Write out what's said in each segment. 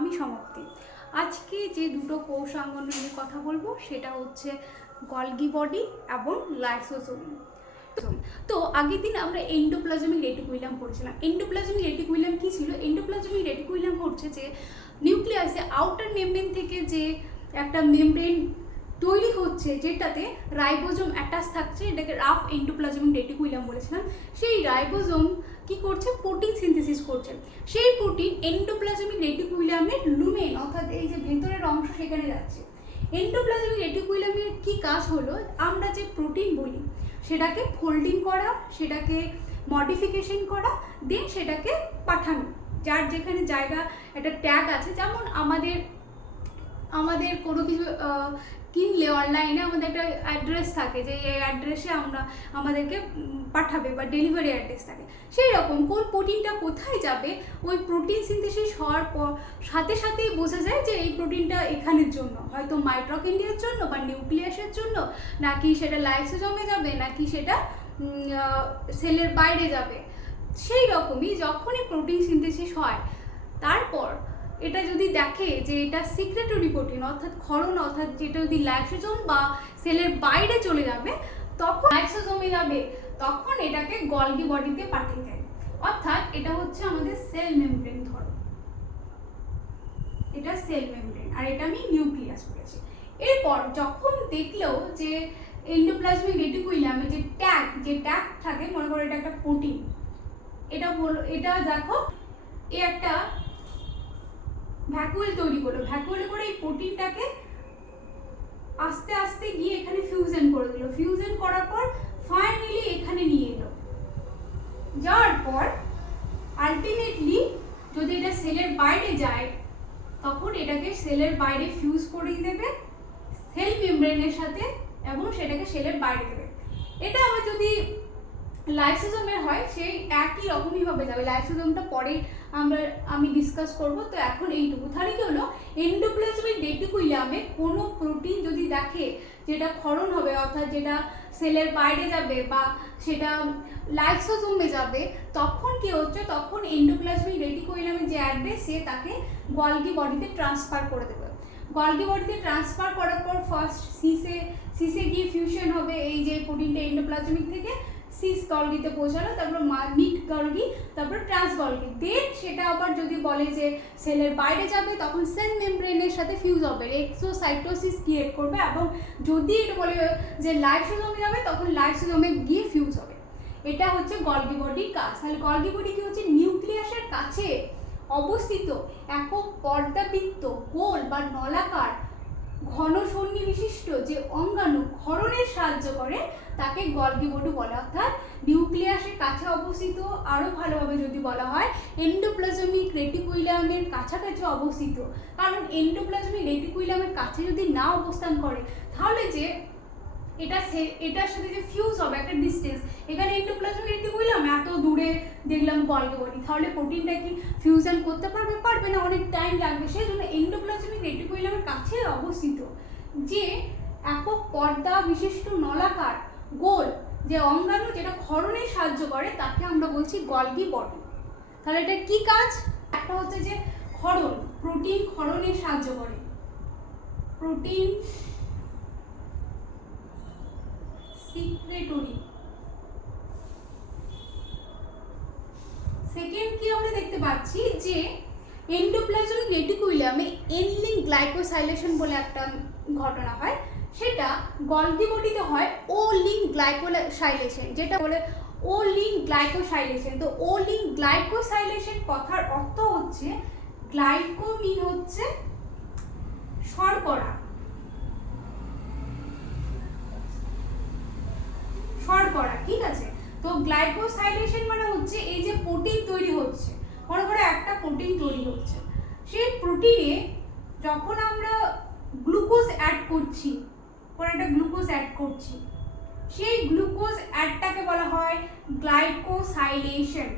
আমি সমাপ্তি। আজকে যে দুটো কোষাঙ্গ নিয়ে কথা বলবো সেটা হচ্ছে গলগি বডি এবং লাইসোসোম। তো আগের দিন আমরা এন্ডোপ্লাজমিক রেটিকুলাম পড়েছিলাম। এন্ডোপ্লাজমিক রেটিকুলাম কি ছিল? এন্ডোপ্লাজমিক রেটিকুলাম হচ্ছে যে নিউক্লিয়াসে আউটার মেমব্রেন থেকে যে একটা মেমব্রেন তৈরি হচ্ছে যেটাতে রাইবোজোম অ্যাটাচ থাকছে, এটাকে রাফ এন্ডোপ্লাজমিক রেটিকুলাম বলেছিলাম। সেই রাইবোজোম কি করছে? প্রোটিন সিনথেসিস করছে। সেই প্রোটিন এন্ডোপ্লাজমিক রেটিকুলামের লুমেন অর্থাৎ এই যে ভেতরের অংশ সেখানে যাচ্ছে। এন্ডোপ্লাজমিক রেটিকুলামের কি কাজ হলো? আমরা যে প্রোটিন বলি সেটাকে ফোল্ডিং করা, সেটাকে মডিফিকেশন করা, দেন সেটাকে পাঠানো যার যেখানে জায়গা একটা ট্যাগ আছে। যেমন আমাদের কোনো কিছু কিনলে অনলাইনে আমাদের একটা অ্যাড্রেস থাকে যে এই অ্যাড্রেসে আমাদেরকে পাঠাবে বা ডেলিভারি অ্যাড্রেস থাকে। সেই রকম কোন প্রোটিনটা কোথায় যাবে ওই প্রোটিন সিনথেসিস হওয়ার সাথে সাথেই বোঝা যায় যে এই প্রোটিনটা এখানের জন্য, হয়তো মাইটোকন্ড্রিয়ার জন্য বা নিউক্লিয়াসের জন্য, নাকি সেটা লাইসোজোমে যাবে, নাকি সেটা সেলের বাইরে যাবে। সেই রকমই যখনই প্রোটিন সিনথেসিস হয় তারপর এটা যদি দেখে যে এটা সিক্রেটরি প্রোটিন অর্থাৎ ক্ষরণ, অর্থাৎ যেটা যদি লাইসোজোম বা সেলের বাইরে চলে যাবে তখন লাইসোজোমে যাবে, তখন এটাকে গলগি বডিতে পাঠিয়ে দেয়। অর্থাৎ এটা হচ্ছে আমাদের সেল মেমব্রেন। ধরো এটা সেল মেমব্রেন আর এটা আমি নিউক্লিয়াস বলেছি। এরপর যখন দেখলেও যে এন্ডোপ্লাজমিক রেটিকুলামে যে ট্যাগ থাকে, মনে করো এটা একটা প্রোটিন, এটা দেখো এই একটা ভ্যাকুয়েল তৈরি করলো, ভ্যাকুয়েল করে এই প্রোটিনটাকে আস্তে আস্তে গিয়ে এখানে ফিউশন করে দিল। ফিউশন করার পর ফাইনালি এখানে নিয়ে এলো। যাওয়ার পর আলটিমেটলি যদি এটা সেলের বাইরে যায় তখন এটাকে সেলের বাইরে ফিউজ করে দেবে সেল মেমব্রেনের সাথে এবং সেটাকে সেলের বাইরে দেবে। এটা আবার যদি লাইসোজোমের হয় সেই একই রকমই ভাবে যাবে। লাইসোজোমটা পরে আমি ডিসকাস করব। তো এখন এইটুকু তাহলে কি হলো, এন্ডোপ্লাজমিক রেটিকুলামে কোনো প্রোটিন যদি দেখে যেটা ক্ষরণ হবে অর্থাৎ যেটা সেলের বাইরে যাবে বা সেটা লাইসোজোমে যাবে, তখন কি হচ্ছে, তখন এন্ডোপ্লাজমিক রেটিকুলামের যে অ্যাড্রেস সে তাকে গলগি বডিতে ট্রান্সফার করে দেবে। গলগি বডিতে ট্রান্সফার করার পর ফার্স্ট সিসে গিয়ে ফিউশন হবে এই যে প্রোটিনটা এন্ডোপ্লাজমিক থেকে সিস গলগিতে পৌঁছালো, তারপর মিড গলগি, তারপর ট্রান্স গলগি। দেন সেটা আবার যদি বলে যে সেলের বাইরে যাবে তখন সেল মেমব্রেনের সাথে ফিউজ হবে, এক্সোসাইটোসিস ক্রিয়েট করবে, এবং যদি এটা বলে যে লাইসোজোমে যাবে তখন লাইসোজোমে গিয়ে ফিউজ হবে। এটা হচ্ছে গলগি বডির কাজ। তাহলে গলগি বডি কি হচ্ছে? নিউক্লিয়াসের কাছে অবস্থিত একক পর্দাবৃত্ত গোল বা নলাকার ঘন সন্ধি বিশিষ্ট যে অঙ্গাণু ক্ষরণের সাহায্য করে তাকে গলগি বডি বলে। অর্থাৎ নিউক্লিয়াসের কাছে অবস্থিত, আরো ভালোভাবে যদি বলা হয় এন্ডোপ্লাজমিক রেটিকুলামের কাছাকাছি অবস্থিত। কারণ এন্ডোপ্লাজমিক রেটিকুলামের কাছে যদি না অবস্থান করে তাহলে যে এটার সাথে যে ফিউজ হবে একটা ডিস্টেন্স, এখানে এন্ডোপ্লাজমিক রেটিকুলাম এত দূরে দেখলাম গলগি বডি, তাহলে প্রোটিনটা কি ফিউশন করতে পারবে না, অনেক টাইম লাগবে। সেই জন্য এন্ডোপ্লাজমিক রেটিকুলামের কাছে অবস্থিত যে একক পর্দা বিশিষ্ট নলাকার গোল যে অঙ্গাণু যেটা ক্ষরণে সাহায্য করে তাকে আমরা বলছি গলগি বডি। তাহলে এটা কি কাজ? একটা হচ্ছে যে ক্ষরণ, প্রোটিন ক্ষরণে সাহায্য করে, প্রোটিন সিক্রেটরি। সেকেন্ড কি আমরা দেখতে পাচ্ছি যে এন্ডোপ্লাজমিক রেটিকুলামে এনলিং গ্লাইকোসাইলেশন বলে একটা ঘটনা হয়, সেটা গলগি বডিতে হয় ও লিঙ্ক গ্লাইকোসাইলেশন, যেটা বলে ও লিঙ্ক গ্লাইকোসাইলেশন। তো ও লিঙ্ক গ্লাইকোসাইলেশন কথার অর্থ হচ্ছে গ্লাইকো মিন হচ্ছে শর্করা, ঠিক আছে। তো গ্লাইকোসাইলেশন মানে হচ্ছে এই যে প্রোটিন তৈরি হচ্ছে, মনে করো একটা প্রোটিন তৈরি হচ্ছে, সেই প্রোটিনে যখন আমরা গ্লুকোজ অ্যাড করছি, একটা গ্লুকোজ অ্যাড করছি, সেই গ্লুকোজ অ্যাডটাকে বলা হয় গ্লাইকোসাইলেশন।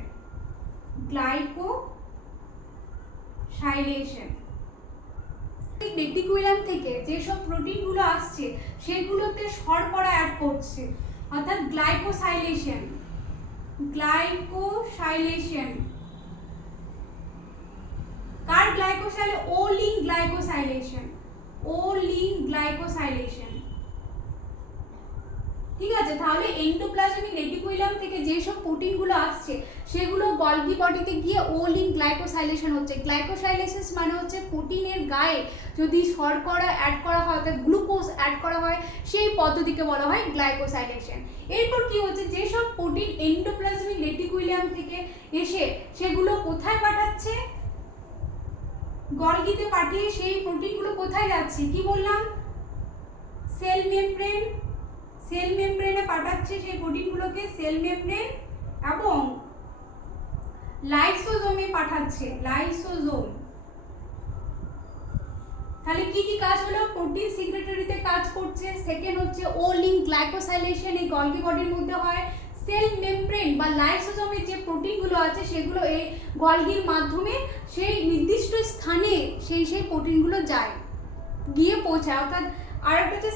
রেটিকুলাম থেকে যেসব প্রোটিনগুলো আসছে সেগুলোতে শর্করা অ্যাড করছে, অর্থাৎ গ্লাইকোসাইলেশন। কার গ্লাইকোসাইলে? ও লিঙ্ক গ্লাইকোসাইলেশন, ও লিঙ্ক গ্লাইকোসাইলেশন। ঠিক আছে, তাহলে এন্ডোপ্লাজমিক রেটিকুলাম থেকে যেসব প্রোটিনগুলো আসছে সেগুলো গলগি বডিতে গিয়ে ও লিঙ্ক গ্লাইকোসাইলেশন হচ্ছে। গ্লাইকোসাইলেশন মানে হচ্ছে প্রোটিনের গায়ে যদি শর্করা অ্যাড করা হয় অর্থাৎ গ্লুকোজ অ্যাড করা হয় সেই পদ্ধতিকে বলা হয় গ্লাইকোসাইলেশন। এরপর কি হচ্ছে, যেসব প্রোটিন এন্ডোপ্লাজমিক রেটিকুলাম থেকে এসে সেগুলো কোথায় পাঠাচ্ছে? গলগিতে পাঠিয়ে সেই প্রোটিনগুলো কোথায় যাচ্ছে? কি বললাম? সেল মেমব্রেন, সেল মেমব্রেনে পাঠাচ্ছে সেই প্রোটিনগুলোকে, সেল মেমব্রেন এবং লাইসোজোমে পাঠাচ্ছে, লাইসোজোম। তাহলে কি কি কাজ হলো? প্রোটিন সিক্রেটরিতে কাজ করছে। সেকেন্ড হচ্ছে ও লিঙ্ক গ্লাইকোসাইলেশন এই গলগি বডির মধ্যে হয়। সেল মেমব্রেন বা লাইসোজোমের যে প্রোটিনগুলো আছে সেগুলো এই গলগির মাধ্যমে সেই নির্দিষ্ট স্থানে সেই প্রোটিনগুলো যায়, গিয়ে পৌঁছায়। অর্থাৎ আরেকটা হচ্ছে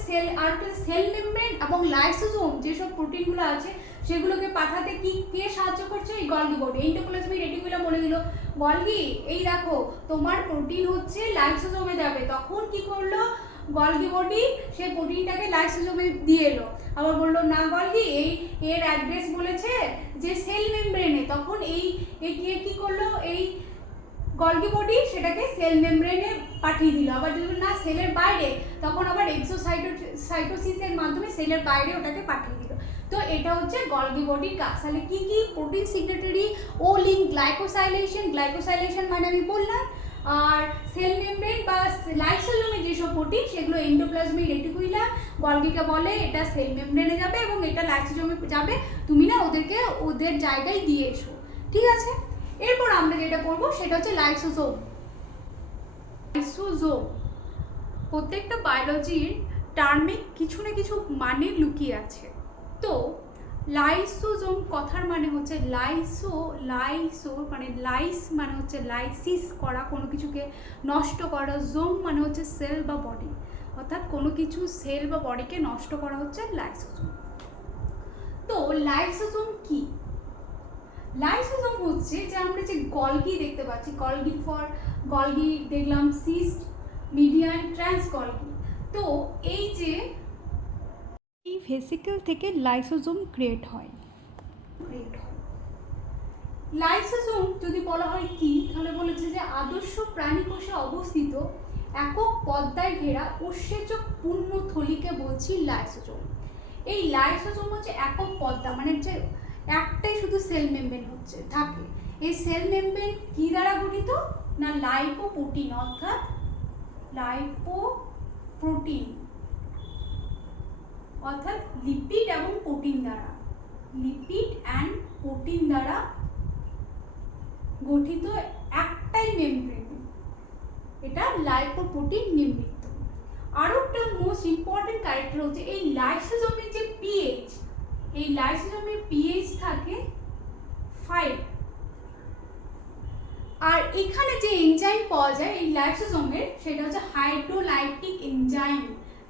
সেল মেমব্রেন এবং লাইসোজোম যেসব প্রোটিনগুলো আছে সেগুলোকে পাঠাতে কে সাহায্য করছে? এই গলগি বডি। এন্ডোপ্লাজমিক রেটিকুলাম বলে দিল, গলগি এই দেখো তোমার প্রোটিন হচ্ছে লাইসোজোমে যাবে। তখন কি করলো গলগি বডি? সেই প্রোটিনটাকে লাইসোজোমে দিয়ে এলো। আবার বললো না গলগি এর অ্যাড্রেস বলেছে যে সেল মেমব্রেনে, তখন কি করলো এই গলগি বডি সেটাকে সেল মেমব্রেনে পাঠিয়ে দিল। আবার যদি না সেলের বাইরে, তখন আবার এক্সোসাইটোসিসের মাধ্যমে সেলের বাইরে ওটাকে পাঠিয়ে দিল। তো এটা হচ্ছে গলগি বডির কাজ। তাহলে কি কি? প্রোটিন সিক্রেটরি, ও লিঙ্ক গ্লাইকোসাইলেশন, গ্লাইকোসাইলেশন মানে আমি বললাম, আর সেল মেমব্রেন বা লাইসোজোমে যেসব প্রোটিন সেগুলো এন্ডোপ্লাজমিক রেটিকুলাম, গলগিকে বলে এটা সেল মেমব্রেনে যাবে এবং এটা লাইসোজোমে যাবে, তুমি না ওদেরকে ওদের জায়গায় দিয়ে এসো। ঠিক আছে, এরপর আমরা যেটা করব সেটা হচ্ছে লাইসোজোম। লাইসোজোম প্রত্যেকটা বায়োলজির টার্মে কিছু না কিছু মানে লুকিয়ে আছে। তো লাইসোজোম কথার মানে হচ্ছে লাইসো মানে লাইস মানে হচ্ছে লাইসিস করা, কোনো কিছুকে নষ্ট করা। জোম মানে হচ্ছে সেল বা বডি, অর্থাৎ কোনো কিছু সেল বা বডিকে নষ্ট করা হচ্ছে লাইসোজোম। তো লাইসোজোম কি? লাইসোজোম হচ্ছে যে আমরা যে গলগি দেখতে পাচ্ছি, গলগি দেখলাম, সিস্ট, মিডিয়ান, ট্রান্স গলগি। তো এই যে এই ভেসিকেল থেকে লাইসোজোম ক্রিয়েট হয়। লাইসোজোম যদি বলা হয় কি, তাহলে বলেছে যে আদর্শ প্রাণী কোষে অবস্থিত একক পর্দায় ঘেরা উৎসেচক পূর্ণ থলিকে বলছি লাইসোজোম। এই লাইসোজোম হচ্ছে একক পর্দা, মানে যে একটাই শুধু সেল মেমব্রেন হচ্ছে থাকে। এই সেল মেমব্রেন কি দ্বারা গঠিত? না লাইপোপ্রোটিন, অর্থাৎ লাইপোপ্রোটিন অর্থাৎ লিপিড এবং প্রোটিন দ্বারা, লিপিড অ্যান্ড প্রোটিন দ্বারা গঠিত একটাই মেমব্রেন, এটা লাইপোপ্রোটিন নির্মিত। আরো একটা মোস্ট ইম্পর্টেন্ট ক্যারেক্টার হচ্ছে এই লাইসোজোমের যে পিএইচ, এই লাইসোজোমের পিএইচ থাকে 5। আর এখানে যে এনজাইম পাওয়া যায় এই লাইসোজোমের, সেটা হচ্ছে হাইড্রোলাইটিক এনজাইম,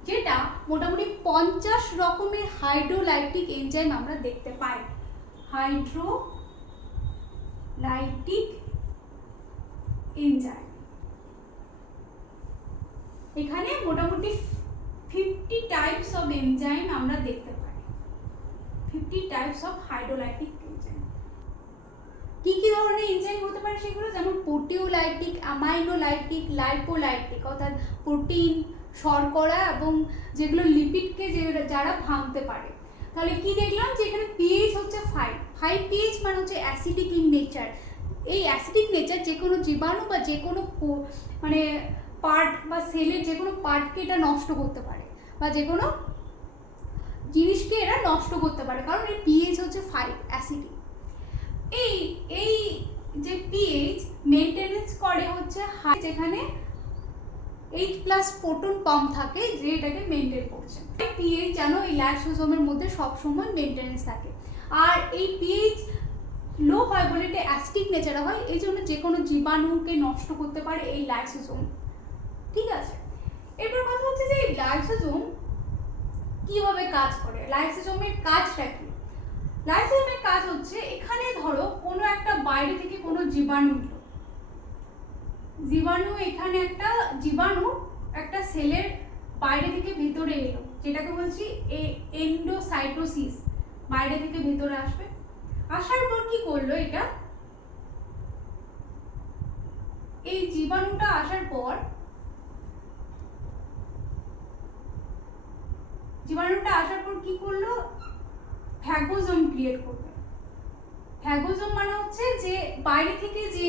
যেটা মোটামুটি 50 রকমের হাইড্রোলাইটিক এনজাইম আমরা দেখতে পাই। হাইড্রোলাইটিক এনজাইম এখানে মোটামুটি 50 টাইপস অফ এনজাইম আমরা দেখতে পাই। 50 টাইপস অফ হাইড্রোলাইটিক এনজাইম। কি কি ধরনের এনজাইম হতে পারে সেগুলো? যেমন প্রোটিওলাইটিক, অ্যামাইনোলাইটিক, লাইপোলাইটিক, অর্থাৎ প্রোটিন, শর্করা এবং যেগুলো লিপিডকে যারা ভাঙতে পারে। তাহলে কি দেখলাম যে এখানে পিএইচ হচ্ছে 5 পিএইচ মানে হচ্ছে অ্যাসিডিক ইন নেচার। এই অ্যাসিডিক নেচার যে কোনো জীবাণু বা যে কোনো মানে পার্ট বা সেলের যে কোনো পার্টকে এটা নষ্ট করতে পারে, বা যে কোনো জিনিসকে এরা নষ্ট করতে পারে, কারণ এর পিএইচ হচ্ছে 5 অ্যাসিডিক। এই যে পিএইচ মেইনটেনেন্স করে হচ্ছে হাই, যেখানে H+ প্রোটন পাম্প থাকে যে এটাকে মেইনটেইন করছে। পিএইচ যেন এই লাইসোজোমের মধ্যে সবসময় মেইনটেনেন্স থাকে। আর এই পিএইচ লো হয় বলে এটা অ্যাসিডিক নেচারে হয়, এই জন্য যে কোনো জীবাণুকে নষ্ট করতে পারে এই লাইসোজোম। ঠিক আছে, এরপর কথা হচ্ছে যে এই লাইসোজোম কিভাবে কাজ করে, লাইসোজোমের কাজটা কি? লাইসোজোমের কাজ হচ্ছে, এখানে ধরো কোনো একটা বাইরে থেকে কোনো জীবাণু জীবাণু একটা সেলের বাইরে থেকে ভেতরে এলো, যেটাকে বলছি এন্ডোসাইটোসিস। বাইরে থেকে ভেতরে আসবে, আসার পর কি করলো এটা, এই জীবাণুটা আসার পর কি করলো, ফ্যাগোজোম ক্রিয়েট করবে। ফ্যাগোজোম মানে হচ্ছে যে বাইরে থেকে যে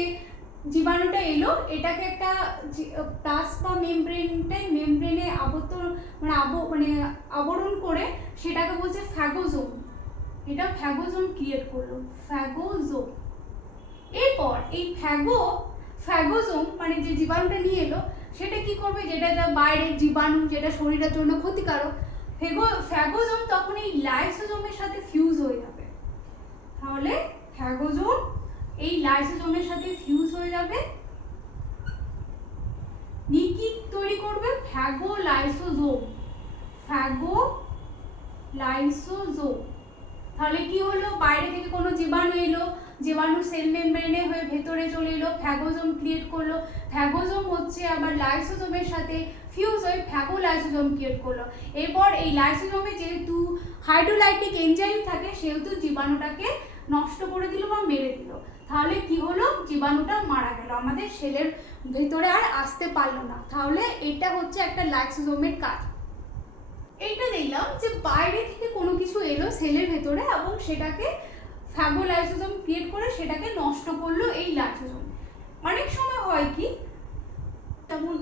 জীবাণুটা এলো এটাকে একটা প্লাজমা মেমব্রেনে আবরণ করে সেটাকে বলছে ফ্যাগোজোম। এটা ফ্যাগোজোম ক্রিয়েট করলো, ফ্যাগোজোম। এরপর এই ফ্যাগোজোম মানে যে জীবাণুটা নিয়ে এলো সেটা কি করবে, যেটা বাইরের জীবাণু, যেটা শরীরের জন্য ক্ষতিকারক, ফ্যাগোজোম তখন এই লাইসোজোমের সাথে ফিউজ হয়ে যাবে। তাহলে ফ্যাগোজোম এই লাইসোজোমের সাথে ফিউজ হয়ে যাবে, কি তৈরি করবে, ফ্যাগোলাইসোজোম। তাহলে কি হলো, বাইরে থেকে কোনো জীবাণু এলো, জীবাণু সেল মেমব্রেনে হয়ে ভেতরে চলে এলো, ফ্যাগোজোম ক্রিয়েট করলো, ফ্যাগোজোম হচ্ছে আবার লাইসোজোমের সাথে ফিউজ হয়ে ফ্যাগোলাইসোজোম ক্রিয়েট করলো। এরপর এই লাইসোজোমে যেহেতু হাইড্রোলাইটিক এনজাইম থাকে সেহেতু জীবাণুটাকে নষ্ট করে দিল বা মেরে দিল। তাহলে কি হলো, জীবাণুটা মারা গেল, আমাদের সেলের ভেতরে আর আসতে পারলো না। তাহলে এটা হচ্ছে একটা লাইসোজোমের কাজ। এইটা দেখলাম যে বাইরে থেকে কোনো কিছু এলো সেলের ভেতরে এবং সেটাকে ফ্যাগোলাইসোজোম ক্রিয়েট করে সেটাকে নষ্ট করলো এই লাইসোজোম। অনেক সময় হয় কি, যেমন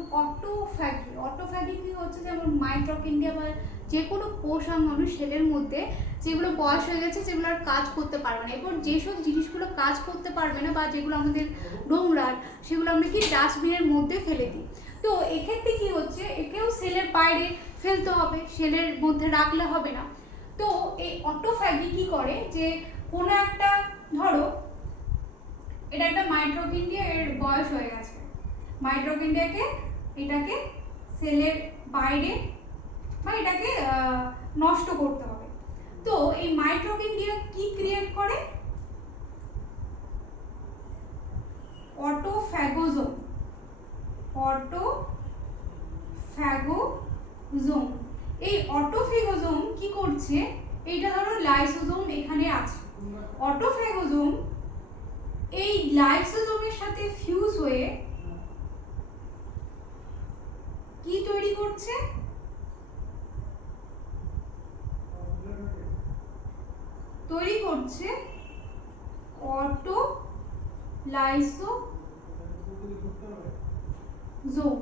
অটোফ্যাগি কি হচ্ছে, যেমন মাইটোকন্ড্রিয়া বা যে কোনো কোষাঙ্গণু সেলের মধ্যে যেগুলো বয়স হয়ে গেছে, যেগুলো আর কাজ করতে পারবে না, এরপর যেসব জিনিসগুলো কাজ করতে পারবে না বা যেগুলো আমাদের নোংরা সেগুলো আমরা কি ডাস্টবিনের মধ্যে ফেলে দিই। তো এক্ষেত্রে কি হচ্ছে, একেও সেলের বাইরে ফেলতে হবে, সেলের মধ্যে রাখলে হবে না। তো এই অটোফ্যাগি কি করে, যে কোনো একটা, ধরো এটা একটা মাইটোকন্ড্রিয়া, এর বয়স হয়ে গেছে, এটাকে সেলের বাইরে বা এটাকে নষ্ট করতে হবে। তো এই মাইটোকন্ড্রিয়া কি ক্রিয়েট করে, অটোফ্যাগোজোম। এই অটোফ্যাগোজোম কি করছে, এইটা ধরো লাইসোজোম এখানে আছে, অটোফ্যাগোজোম এই লাইসোজোমের সাথে ফিউজ হয়ে কি তৈরি করছে, অটোলাইসোজোম।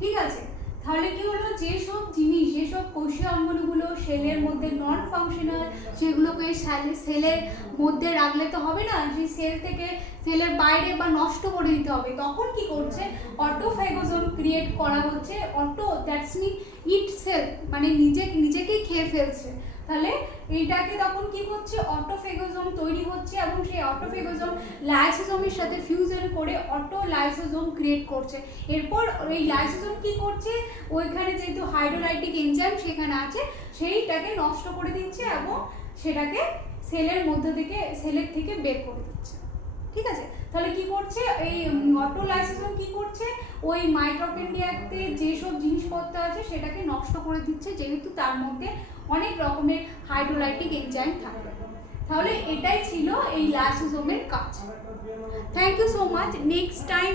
ঠিক আছে, তাহলে কি হলো, যেসব কোষীয় অঙ্গনগুলো সেলের মধ্যে নন ফাংশনাল, সেগুলোকে সেলের মধ্যে রাখলে তো হবে না, সেই সেল থেকে সেলের বাইরে বা নষ্ট করে দিতে হবে। তখন কি করছে, অটোফ্যাগোজোম ক্রিয়েট করা হচ্ছে, দ্যাটস মিন ইট সেলফ, মানে নিজেকেই খেয়ে ফেলছে। তাহলে এইটাকে তখন কি হচ্ছে, অটোফ্যাগোজোম তৈরি হচ্ছে এবং সেই অটোফ্যাগোজোম লাইসোজোমের সাথে ফিউশন করে অটোলাইসোজোম ক্রিয়েট করছে। এরপর ওই লাইসোজোম কি করছে, ওইখানে যেহেতু হাইড্রোলাইটিক এনজাইম সেখানে আছে, সেইটাকে নষ্ট করে দিচ্ছে এবং সেটাকে সেলের থেকে বের করে দিচ্ছে। ঠিক আছে, তাহলে কি করছে, এই অটোলাইসোজোম কি করছে, ওই মাইটোকন্ড্রিয়াতে যেসব জিনিসপত্র আছে সেটাকে নষ্ট করে দিচ্ছে, যেহেতু তার মধ্যে অনেক রকমের হাইড্রোলাইটিক এনজাইম থাকে। তাহলে এটাই ছিল এই লাইসোজোমের কাজ। Thank you so much. Next time